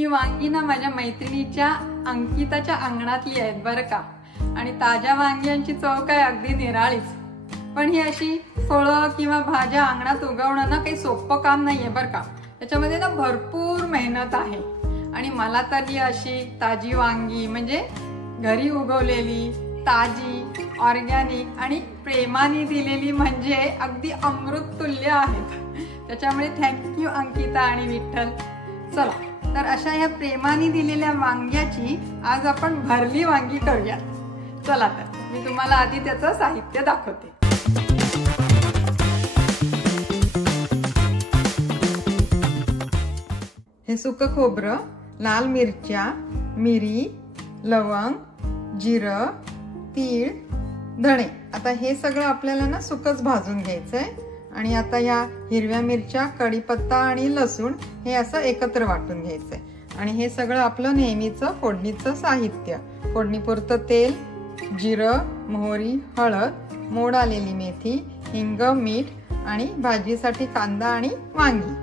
ही वांगी ना माझ्या मैत्रिणीच्या अंकिताच्या अंगणातली आहेत बरं का। आणि ताज्या वांग्यांची चव काय अगदी निराळीच। पण ही अशी फळं किंवा भाज्या अंगणात उगवणं ना काही सोपं काम नाहीये बरं का। त्याच्यामध्ये ना भरपूर मेहनत आहे। आणि मला तर ही अशी ताजी वांगी म्हणजे घरी उगवलेली, ताजी, ऑर्गॅनिक आणि प्रेमाने दिलेली म्हणजे अगदी अमृत तुल्य आहेत। त्याच्यामुळे थँक्यू अंकिता आणि विठ्ठल। चला तर अशा या प्रेमाने दिलेल्या वांग्याची आज आपण भरली वांगी करूया। चला तर मी तुम्हाला आधी त्याचं साहित्य दाखवते। हे सुकं खोबरं, लाल मिरच्या, मिरी, लवंग, जिरं, तीळ, धणे। आता हे सगळं आपल्याला ना सुकंच भाजून घ्यायचंय। आणि आता या हिरव्या मिरच्या, कढीपत्ता आणि लसूण हे असं एकत्र वाटून घ्यायचंय। आणि हे सगळं आपलं नेहमीचं फोडणीचं साहित्य। फोडणीपुरतं तेल, जिरं, मोहरी, हळद, मोड आलेली मेथी, हिंग, मीठ आणि भाजीसाठी कांदा आणि वांगी।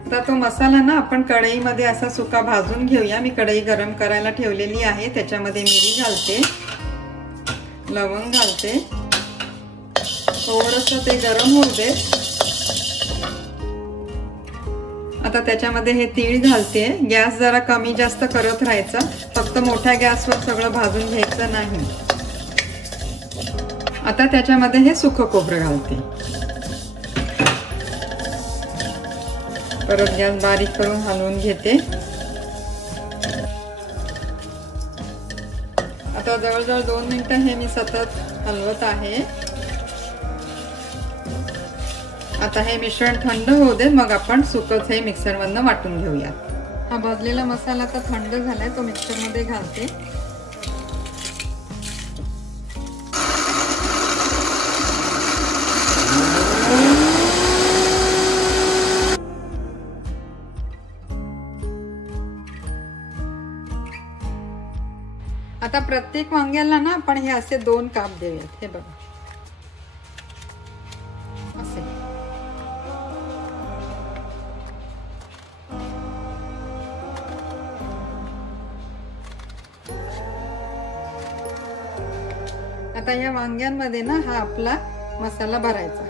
आता तो मसाला ना आपण कढईमध्ये असा सुका भाजून घेऊया। मी कढई गरम करायला ठेवलेली आहे। त्याच्यामध्ये मिरी घालते, लवंग घालते, थोडंसं ते गरम होऊ दे। आता त्याच्यामध्ये हे तीळ घालते। गॅस जरा कमी जास्त करत राहायचा, फक्त मोठ्या गॅसवर सगळं भाजून घ्यायचं नाही। आता त्याच्यामध्ये हे सुकं खोबरं घालते। परत गॅस बारीक करून हलवून घेते। आता जवळजवळ 2 मिनिटं हे मी सतत हलवत आहे। आता हे मिश्रण थंड होऊ दे, मग आपण सुकंच हे मिक्सर मधनं वाटून घेऊया। हा भाजलेला मसाला आता थंड झालाय, तो मिक्सर मध्ये घालते। आता प्रत्येक वांग्याला ना आपण हे असे 2 काप देऊयात। हे बघा असे। आता या वांग्यांमध्ये ना हा आपला मसाला भरायचा।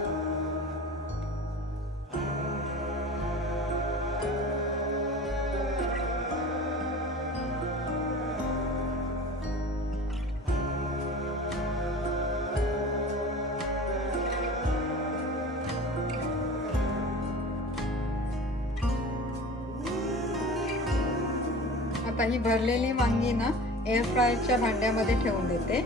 आता ही भरलेली वांगी ना एअर फ्रायरच्या भांड्यामध्ये ठेवून देते।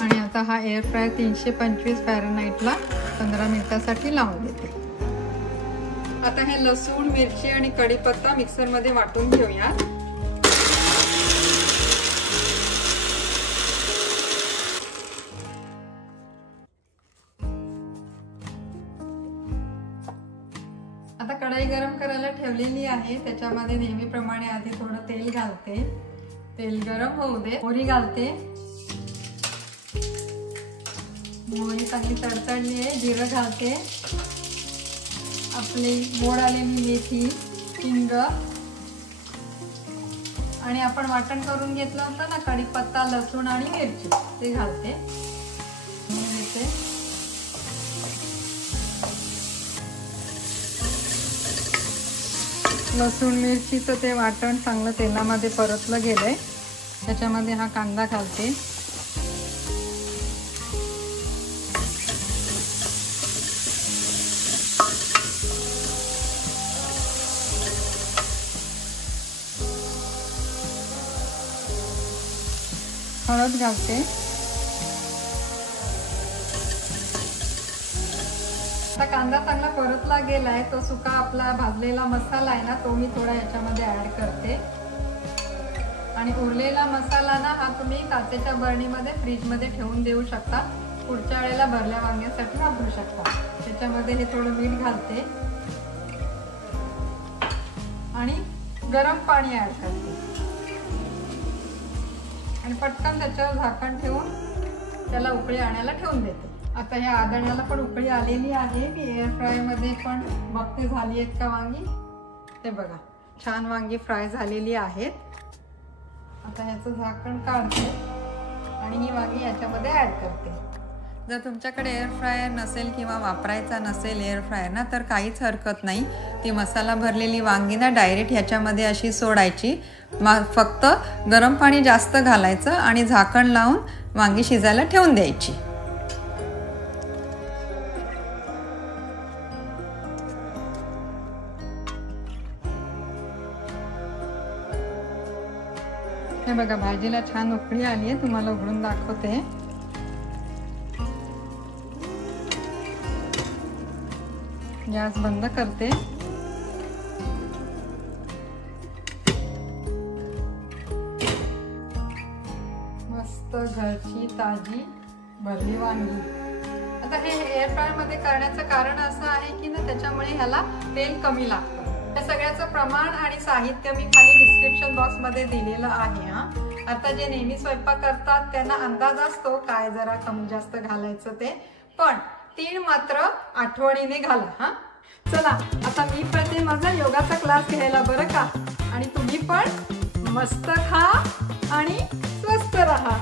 आणि आता हा एअर फ्रायर 325 फॅरनहाइटला 15 मिनिटांसाठी लावून देते। आता हे लसूण, मिरची आणि कढीपत्ता मिक्सर मध्ये वाटून घेऊया। आता कढई गरम करायला ठेवलेली आहे। त्याच्यामध्ये नेहमीप्रमाणे आधी थोडं तेल घालते। तेल गरम होऊ दे। मोहरी घालते। मोहरी चांगली तडतडली आहे। जिरं घालते, आपली मोड आलेली मेथी, हिंग आणि आपण वाटण करून घेतलं होतं ना कढीपत्ता, लसूण आणि मिरची, ते घालते। लसूण मिरचीचं ते वाटण चांगलं तेलामध्ये परतलं गेलंय। त्याच्यामध्ये हा कांदा घालते। हळद घालते। आता कांदा चांगला परतला गेलाय, तो सुका आपला भाजलेला मसाला आहे ना तो मी थोडा याच्यामध्ये ऍड करते। आणि उरलेला मसाला ना हा तुम्ही काचेच्या बरणीमध्ये फ्रीज मध्ये ठेवून देऊ शकता। पुढच्या वेळेला भरल्या वांग्यासाठी वापरू शकता। त्याच्यामध्ये हे थोडं मीठ घालते आणि गरम पाणी ऍड करते आणि पटकन त्याच्यावर झाकण ठेवून त्याला उकळी आणायला ठेवून देते। आता ह्या आदण्याला पण उकळी आलेली आहे. मी एअर फ्राय मध्ये पण बघते झाली आहेत का वांगी. ते बघा छान वांगी फ्राय झालेली आहेत. आता ह्याचं झाकण काढते आणि ही वांगी याच्यामध्ये ऍड करते. जर तुमच्याकडे एअर फ्रायर नसेल किंवा वापरायचा नसेल एअर फ्रायर ना, तर काहीच हरकत नाही. ती मसाला भरलेली वांगी ना डायरेक्ट ह्याच्यामध्ये अशी सोडायची. फक्त गरम पाणी जास्त घालायचं आणि झाकण लावून वांगी शिजायला ठेवून द्यायची. हे बघा भाजीला छान उकळी आली आहे. तुम्हाला उघडून दाखवते. गॅस बंद करते. मस्त घरची ताजी भरली वांगी. आता हे एअर फ्राय मध्ये करण्याचं कारण असं आहे की ना त्याच्यामुळे ह्याला तेल कमी लागतं. या सगळ्याचं प्रमाण आणि साहित्य मी खाली डिस्क्रिप्शन बॉक्स मध्ये दिलेलं आहे. आता जे नेहमी स्वयंपाक करतात त्यांना अंदाज असतो काय जरा कमी जास्त घालायचं ते, पण तीळ मात्र आठवणीने घाला. चला आता मी पळते माझा योगाचा क्लास घ्यायला बरं का. आणि तुम्ही पण मस्त खा आणि स्वस्थ राहा.